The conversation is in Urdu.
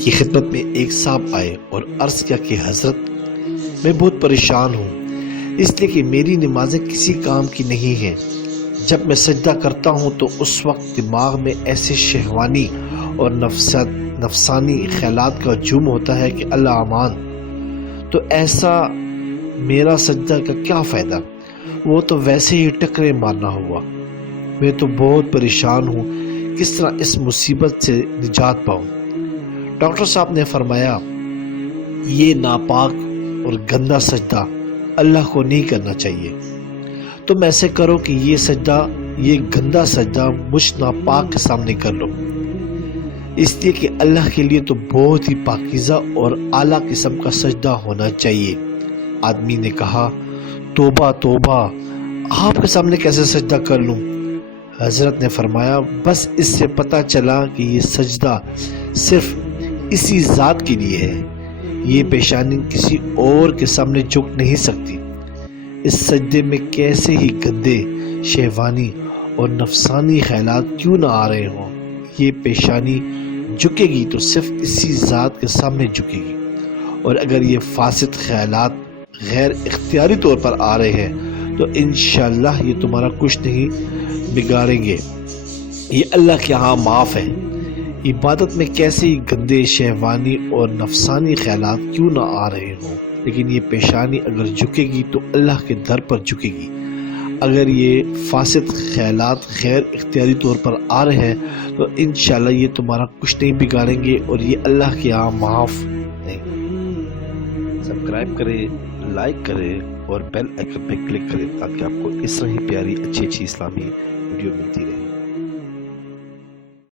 کی خدمت میں ایک صاحب آئے اور عرض کیا کہ حضرت میں بہت پریشان ہوں، اس لیے کہ میری نمازیں کسی کام کی نہیں ہیں۔ جب میں سجدہ کرتا ہوں تو اس وقت دماغ میں ایسے شہوانی اور نفسانی خیالات کا ہجوم ہوتا ہے کہ اللہ امان، تو ایسا میرا سجدہ کا کیا فائدہ، وہ تو ویسے ہی ٹکرے مارنا ہوا۔ میں تو بہت پریشان ہوں، کس طرح اس مصیبت سے نجات پاؤں؟ ڈاکٹر صاحب نے فرمایا یہ ناپاک اور گندا سجدہ اللہ کو نہیں کرنا چاہیے۔ تم ایسے کرو کہ یہ گندا سجدہ مجھ ناپاک کے سامنے کر لو، اس لیے کہ اللہ کے لیے تو بہت ہی پاکیزہ اور اعلیٰ قسم کا سجدہ ہونا چاہیے۔ آدمی نے کہا توبہ توبہ، آپ کے سامنے کیسے سجدہ کر لوں؟ حضرت نے فرمایا بس اس سے پتہ چلا کہ یہ سجدہ صرف اسی ذات کے لیے ہے، یہ پیشانی کسی اور کے سامنے جھک نہیں سکتی۔ اس سجدے میں کیسے ہی گندے شہوانی اور نفسانی خیالات کیوں نہ آ رہے ہوں، یہ پیشانی جھکے گی تو صرف اسی ذات کے سامنے جھکے گی، اور اگر یہ فاسد خیالات غیر اختیاری طور پر آ رہے ہیں تو انشاءاللہ یہ تمہارا کچھ نہیں بگاڑیں گے، یہ اللہ کے ہاں معاف ہے۔ عبادت میں کیسے ہی گندے شہوانی اور نفسانی خیالات کیوں نہ آ رہے ہوں، لیکن یہ پیشانی اگر جھکے گی تو اللہ کے در پر جھکے گی۔ اگر یہ فاسد خیالات غیر اختیاری طور پر آ رہے ہیں تو انشاءاللہ یہ تمہارا کچھ نہیں بگاڑیں گے، اور یہ اللہ کے ہاں معاف ہے۔ سبسکرائب کریں، لائک کریں اور بیل آئیکن پہ کلک کریں تاکہ آپ کو اس طرح ہی پیاری اچھی اسلامی ویڈیو ملتی رہے۔